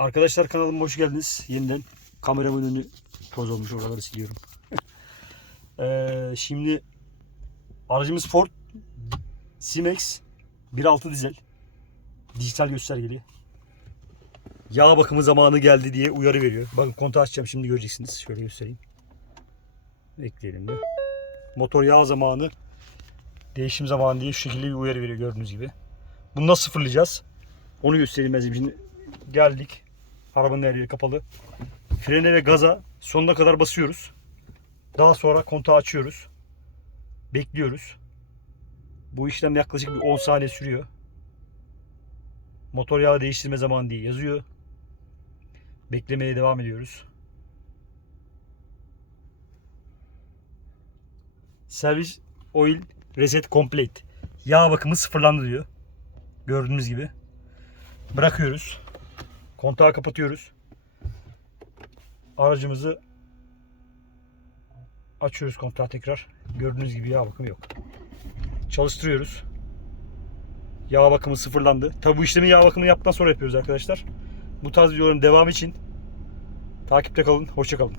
Arkadaşlar kanalıma hoş geldiniz. Yeniden kameramın önü toz olmuş oraları siliyorum. Ee, şimdi aracımız Ford C-Max 1.6 dizel. Dijital göstergeli. Yağ bakımı zamanı geldi diye uyarı veriyor. Bakın kontağı açacağım şimdi göreceksiniz. Şöyle göstereyim. Bekleyelim de. Motor yağ zamanı değişim zamanı diye şu şekilde bir uyarı veriyor gördüğünüz gibi. Bunu nasıl sıfırlayacağız? Onu göstereyim ben. Şimdi geldik. Arabanın her yeri kapalı. Frene ve gaza sonuna kadar basıyoruz. Daha sonra kontağı açıyoruz. Bekliyoruz. Bu işlem yaklaşık bir 10 saniye sürüyor. Motor yağı değiştirme zamanı diye yazıyor. Beklemeye devam ediyoruz. Servis oil reset complete. Yağ bakımı sıfırlandı diyor. Gördüğünüz gibi. Bırakıyoruz. Kontağı kapatıyoruz. Aracımızı açıyoruz kontağı tekrar. Gördüğünüz gibi yağ bakımı yok. Çalıştırıyoruz. Yağ bakımı sıfırlandı. Tabi bu işlemi yağ bakımını yaptıktan sonra yapıyoruz arkadaşlar. Bu tarz videoların devamı için takipte kalın. Hoşça kalın.